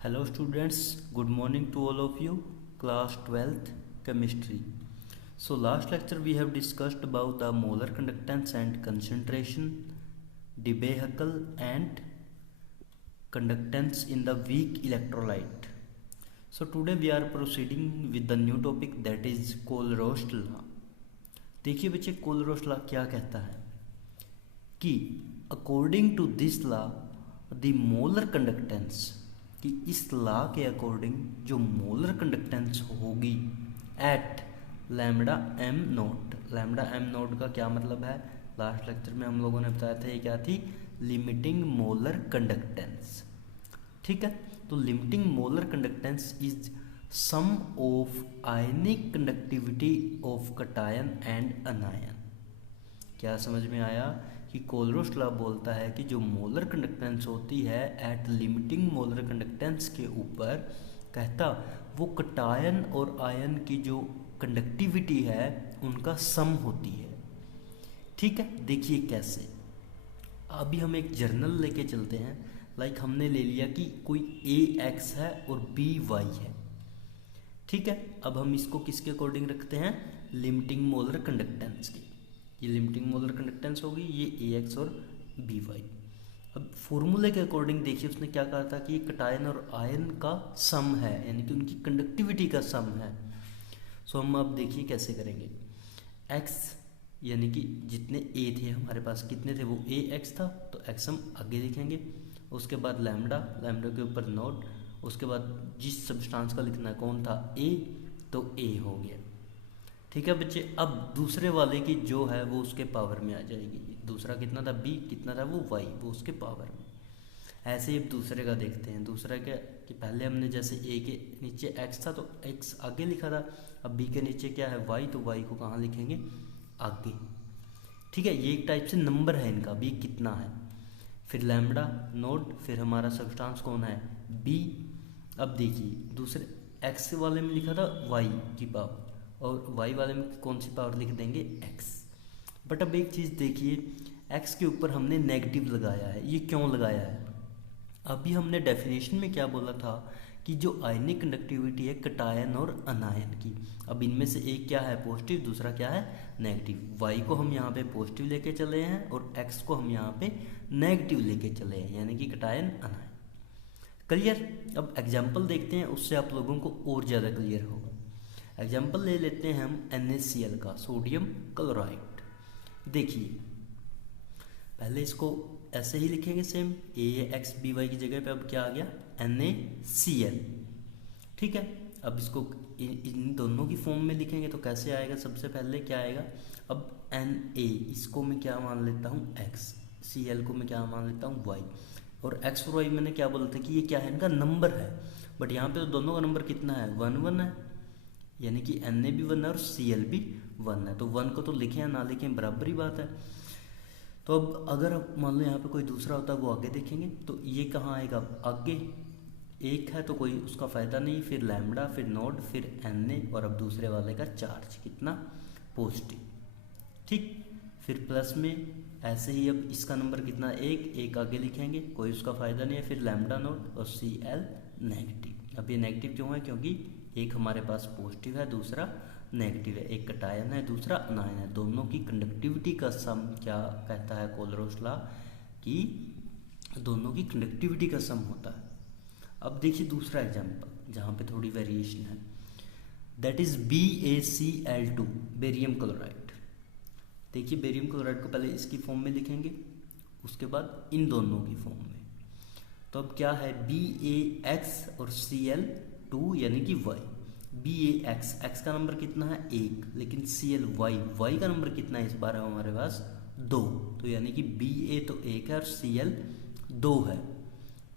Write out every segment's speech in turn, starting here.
Hello students, good morning to all of you. Class 12th Chemistry. So last lecture we have discussed about the molar conductance and concentration, de Broglie and conductance in the weak electrolyte. So today we are proceeding with the new topic, that is Kohlrausch law. देखिए बच्चे, कोलरोश law क्या कहता है कि according to this law the molar conductance, कि इस law के according जो मोलर कंडक्टेंस होगी at lambda M naught. Lambda M naught का क्या मतलब है, लास्ट लेक्चर में हम लोगों ने बताया था, ये क्या थी, लिमिटिंग मोलर कंडक्टेंस। ठीक है, तो limiting molar conductance is sum of ionic conductivity of cation and anion. क्या समझ में आया कि कोलरोश लॉ बोलता है कि जो मोलर कंडक्टेंस होती है एट लिमिटिंग मोलर कंडक्टेंस के ऊपर, कहता वो कटायन और आयन की जो कंडक्टिविटी है उनका सम होती है। ठीक है, देखिए कैसे। अभी हम एक जर्नल लेके चलते हैं। लाइक हमने ले लिया कि कोई ए एक्स है और बी वाई है। ठीक है, अब हम इसको किसके अकॉर्डिंग रखते हैं, लिमिटिंग मोलर कंडक्टेंस की। ये लिमिटिंग मोलर कंडक्टेंस होगी, ये ए एक्स और बी वाई। अब फॉर्मूले के अकॉर्डिंग देखिए उसने क्या कहा था कि ये कटायन और आयन का सम है, यानी कि उनकी कंडक्टिविटी का सम है। सो हम अब देखिए कैसे करेंगे। एक्स यानी कि जितने ए थे हमारे पास, कितने थे, वो ए एक्स था, तो एक्स हम आगे लिखेंगे। उसके बाद लैम्डा, लैम्डा के ऊपर नोट, उसके बाद जिस सब्सटेंस का लिखना है कौन था, ए, तो ए हो गया। ठीक है बच्चे, अब दूसरे वाले की जो है वो उसके पावर में आ जाएगी। दूसरा कितना था, बी, कितना था वो वाई, वो उसके पावर में। ऐसे ही अब दूसरे का देखते हैं। दूसरा क्या कि पहले हमने जैसे ए के नीचे एक्स था तो एक्स आगे लिखा था, अब बी के नीचे क्या है, वाई, तो वाई को कहाँ लिखेंगे, आगे। ठीक है, ये एक टाइप से नंबर है इनका, बी कितना है। फिर लैम्डा नोट, फिर हमारा सब्सटेंस कौन है, बी। अब देखिए दूसरे एक्स वाले में लिखा था वाई की पावर, और वाई वाले में कौन सी पावर लिख देंगे, एक्स। बट अब एक चीज़ देखिए, एक्स के ऊपर हमने नेगेटिव लगाया है। ये क्यों लगाया है, अभी हमने डेफिनेशन में क्या बोला था कि जो आयनिक कंडक्टिविटी है कटायन और अनायन की, अब इनमें से एक क्या है पॉजिटिव, दूसरा क्या है नेगेटिव। वाई को हम यहाँ पे पॉजिटिव लेके चले हैं और एक्स को हम यहाँ पे नेगेटिव लेके चले हैं, यानी कि कटायन अनायन। क्लियर। अब एग्जाम्पल देखते हैं, उससे आप लोगों को और ज़्यादा क्लियर होगा। एग्जाम्पल ले लेते हैं हम NaCl का, सोडियम क्लोराइड। देखिए पहले इसको ऐसे ही लिखेंगे सेम, ए एक्स बी वाई की जगह पे अब क्या आ गया, NaCl। ठीक है, अब इसको इन दोनों की फॉर्म में लिखेंगे तो कैसे आएगा, सबसे पहले क्या आएगा, अब Na इसको मैं क्या मान लेता हूँ एक्स, Cl को मैं क्या मान लेता हूँ वाई, और एक्स और वाई मैंने क्या बोला था कि ये क्या है, इनका नंबर है। बट यहाँ पे तो दोनों का नंबर कितना है, 1 1 है, यानी कि Na भी 1 है और Cl भी 1 है, तो 1 को तो लिखें या ना लिखें बराबर ही बात है। तो अब अगर आप मान लो यहाँ पे कोई दूसरा होता है वो आगे देखेंगे, तो ये कहाँ आएगा, आगे एक है तो कोई उसका फ़ायदा नहीं, फिर लैम्डा, फिर नोड, फिर Na, और अब दूसरे वाले का चार्ज कितना, पॉजिटिव। ठीक, फिर प्लस में ऐसे ही अब इसका नंबर कितना, एक आगे लिखेंगे, कोई उसका फ़ायदा नहीं है, फिर लैम्डा नोट और Cl नेगेटिव। अब ये नेगेटिव क्यों है, क्योंकि एक हमारे पास पॉजिटिव है, दूसरा नेगेटिव है, एक कटायन है, दूसरा अनायन है, दोनों की कंडक्टिविटी का सम क्या कहता है कोलरोश लॉ, कि दोनों की कंडक्टिविटी का सम होता है। अब देखिए दूसरा एग्जाम्पल जहाँ पे थोड़ी वेरिएशन है, that is BaCl2, barium chloride. देखिए बेरियम क्लोराइड को पहले इसकी फॉर्म में लिखेंगे, उसके बाद इन दोनों की फॉर्म में। तो अब क्या है, BaX और Cl2 यानी कि Y। BaX, X का नंबर कितना है, 1, लेकिन Y का नंबर कितना है इस बार है हमारे पास 2, तो यानी कि Ba तो 1 है और Cl 2 है।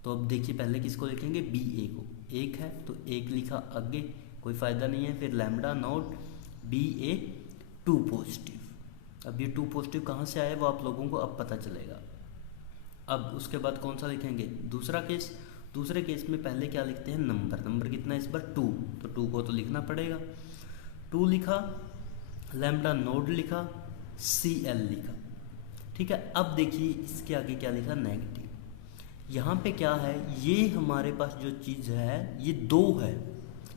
तो अब देखिए पहले किसको लिखेंगे, Ba को, 1 है तो 1 लिखा आगे, कोई फ़ायदा नहीं है, फिर लैम्डा नोट Ba2 पॉजिटिव। अब ये 2 पॉजिटिव कहाँ से आए वो आप लोगों को अब पता चलेगा। अब उसके बाद कौन सा लिखेंगे, दूसरा केस। दूसरे केस में पहले क्या लिखते हैं, नंबर कितना है इस बार 2, तो 2 को तो लिखना पड़ेगा, 2 लिखा, लैम्डा नोड लिखा, Cl लिखा। ठीक है, अब देखिए इसके आगे क्या लिखा, नेगेटिव। यहाँ पे क्या है, ये हमारे पास जो चीज़ है ये दो है,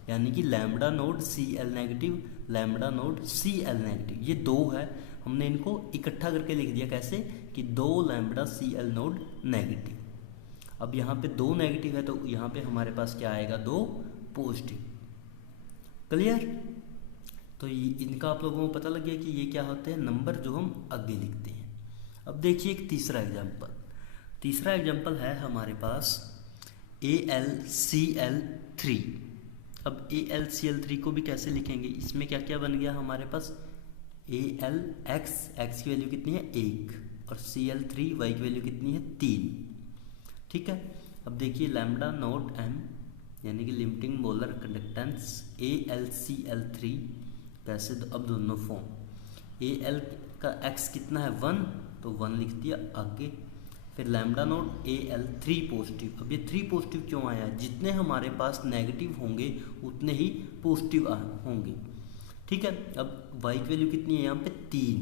यानी कि lambda node Cl negative, lambda node Cl negative, ये दो है। हमने इनको इकट्ठा करके लिख दिया कैसे, कि दो लैम्बडा Cl नोड नेगेटिव। अब यहाँ पे दो नेगेटिव है तो यहाँ पे हमारे पास क्या आएगा, दो पॉजिटिव। क्लियर? तो इनका आप लोगों को पता लग गया कि ये क्या होते हैं, नंबर जो हम आगे लिखते हैं। अब देखिए एक तीसरा एग्जाम्पल। तीसरा एग्जाम्पल है हमारे पास AlCl3। अब AlCl3 को भी कैसे लिखेंगे, इसमें क्या क्या बन गया हमारे पास, Al(x) की वैल्यू कितनी है 1 और Cl3 y की वैल्यू कितनी है 3। ठीक है। अब देखिए लैम्बडा नोट m यानी कि लिमिटिंग मोलर कंडक्टेंस AlCl3 कैसे, तो अब दोनों फॉर्म Al का x कितना है 1, तो 1 लिख दिया आगे। फिर लैम्बडा नोट Al3 पॉजिटिव। अब ये 3 पॉजिटिव क्यों आया, जितने हमारे पास नेगेटिव होंगे उतने ही पॉजिटिव होंगे। ठीक है। अब y की वैल्यू कितनी है यहाँ पे 3,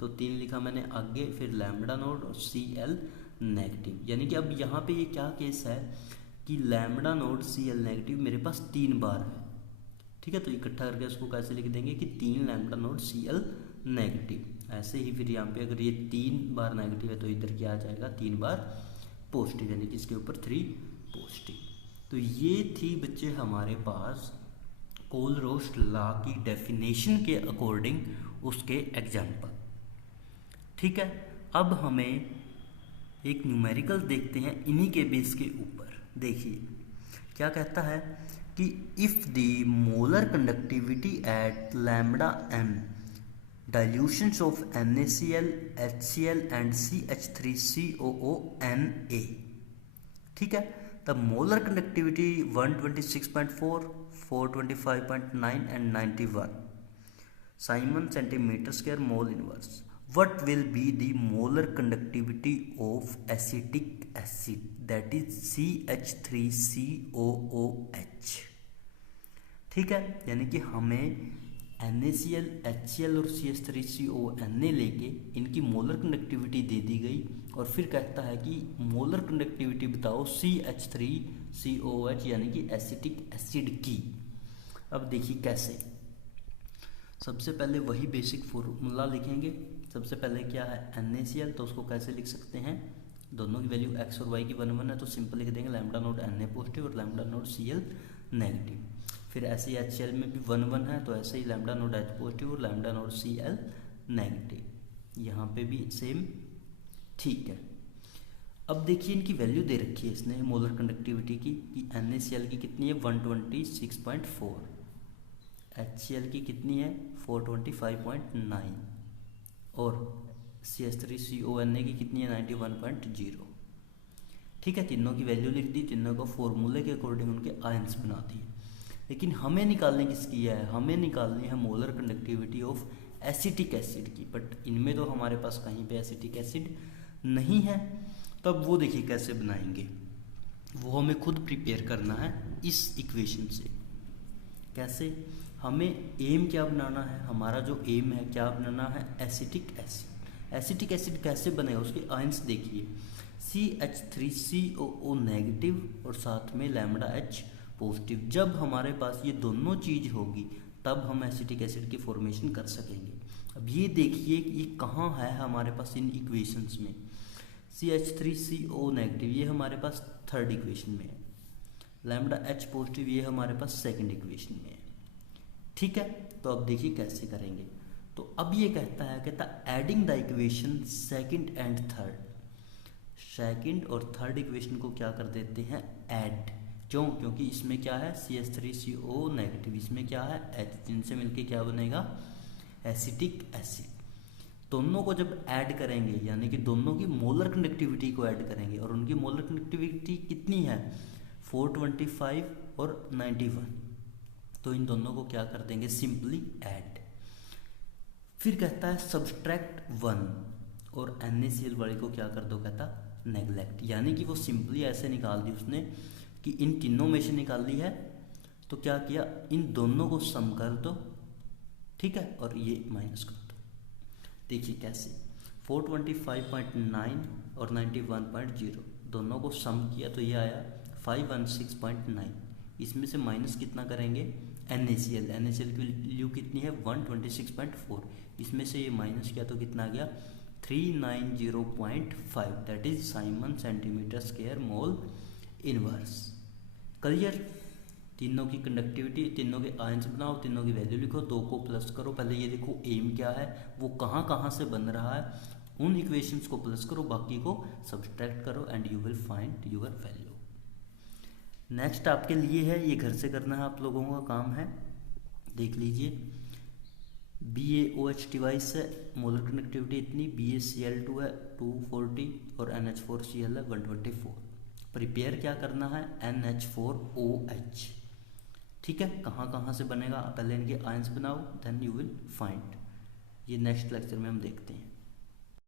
तो 3 लिखा मैंने आगे। फिर लैम्बडा नोट और Cl नेगेटिव, यानी कि अब यहाँ पे ये क्या केस है कि लैम्बडा नोट Cl नेगेटिव मेरे पास 3 बार है। ठीक है। तो इकट्ठा करके इसको कैसे लिख देंगे कि 3 लैम्बडा नोट Cl नेगेटिव। ऐसे ही फिर यहाँ पे अगर ये 3 बार नेगेटिव है तो इधर क्या आ जाएगा, 3 बार पॉजिटिव, यानी कि इसके ऊपर 3 पॉजिटिव। तो ये थी बच्चे हमारे पास कोलरोस्ट लॉ की डेफिनेशन के अकॉर्डिंग उसके एग्जाम्पल। ठीक है। अब हमें एक न्यूमेरिकल देखते हैं इन्हीं के बेस के ऊपर। देखिए क्या कहता है कि if the molar conductivity eight lambda m dilutions of NaCl, HCl and CH3COONa, ठीक है, the molar conductivity 126.4, 425.9 and 91 Simon centimeter square mole inverse. What will be the molar conductivity of acetic acid, that is CH3COOH? ठीक है। यानी कि हमें NaCl, HCl और CH3CONa लेके इनकी मोलर कंडक्टिविटी दे दी गई और फिर कहता है कि मोलर कंडक्टिविटी बताओ CH3COOH यानी कि एसिटिक एसिड की। अब देखिए कैसे, सबसे पहले वही बेसिक फॉर्मूला लिखेंगे। सबसे पहले क्या है NaCl, तो उसको कैसे लिख सकते हैं, दोनों की वैल्यू x और y की 1 1 है तो सिंपल लिख देंगे लैम्बडा नोट Na पॉजिटिव और लैम्बडा नोट Cl नेगेटिव। फिर ऐसे ही HCl में भी 1 1 है तो ऐसे ही लैम्बडा नोट H पॉजिटिव और लैम्बडा नोट Cl नेगेटिव। यहाँ पे भी सेम। ठीक है। अब देखिए इनकी वैल्यू दे रखी है इसने मोलर कंडक्टिविटी की, कि NaCl की कितनी है 126.4, HCl की कितनी है 425.9 और CH3CONa की कितनी है 91.0। ठीक है। तीनों की वैल्यू लिख दी, तीनों को फॉर्मूले के अकॉर्डिंग उनके आयंस बना दिए। लेकिन हमें निकालने किसकी है, हमें निकालनी है molar conductivity of acetic acid की, बट इनमें तो हमारे पास कहीं पे एसिटिक एसिड नहीं है। तब वो देखिए कैसे बनाएंगे, वो हमें खुद प्रिपेयर करना है इस इक्वेशन से। कैसे, हमें एम क्या बनाना है, हमारा जो एम है क्या बनाना है, एसिटिक एसिड। एसिटिक एसिड कैसे बनेगा, उसके आयंस देखिए CH3COO नेगेटिव और साथ में लैम्बडा H पॉजिटिव। जब हमारे पास ये दोनों चीज़ होगी तब हम एसिटिक एसिड की फॉर्मेशन कर सकेंगे। अब ये देखिए ये कहाँ है हमारे पास इन इक्वेशंस में, CH3CO नेगेटिव ये हमारे पास थर्ड इक्वेशन में है, लैम्बडा H पॉजिटिव ये हमारे पास सेकंड इक्वेशन में है। ठीक है। तो अब देखिए कैसे करेंगे। तो अब ये कहता adding the equation second and third, second और थर्ड इक्वेशन को क्या कर देते हैं ऐड। क्यों, क्योंकि इसमें क्या है CH3CO नेगेटिव, इसमें क्या है H, जिनसे मिलके क्या बनेगा एसिटिक एसिड। दोनों को जब ऐड करेंगे यानी कि दोनों की मोलर कंडक्टिविटी को ऐड करेंगे और उनकी मोलर कंडक्टिविटी कितनी है 425 और 91, तो इन दोनों को क्या कर देंगे सिंपली ऐड। फिर कहता है सब्सट्रैक्ट 1 और NaCl वाले को क्या कर दो, कहता नेग्लेक्ट, यानी कि वो सिंपली ऐसे निकाल दी उसने कि इन तीनों में से निकाल ली है तो क्या किया इन दोनों को सम कर दो, ठीक है, और ये माइनस कर दो। देखिए कैसे 425.9 और 91.0 दोनों को सम किया तो ये आया 516.9। इसमें से माइनस कितना करेंगे, NaCl की वैल्यू कितनी है 126.4। इसमें से ये माइनस किया तो कितना आ गया 390.5, that is Simon centimetre square mole inverse. Clear. तीनों की कंडक्टिविटी, तीनों के आयंस बनाओ, तीनों की वैल्यू लिखो, दो को प्लस करो। पहले ये देखो एम क्या है, वो कहाँ कहाँ से बन रहा है, उन इक्वेशंस को प्लस करो, बाकी को सब्सट्रैक्ट करो and you will find your value. Next आपके लिए है, ये घर से करना है, आप लोगों का काम है। देख लीजिए, BaOH डिवाइस है, मोलर कनेक्टिविटी इतनी, BaCl2 है 240 और NH4Cl है 124। प्रिपेयर क्या करना है, NH4OH। ठीक है, कहाँ कहाँ से बनेगा, पहले इनके आयंस बनाओ, देन यू विल फाइंड। ये नेक्स्ट लेक्चर में हम देखते हैं।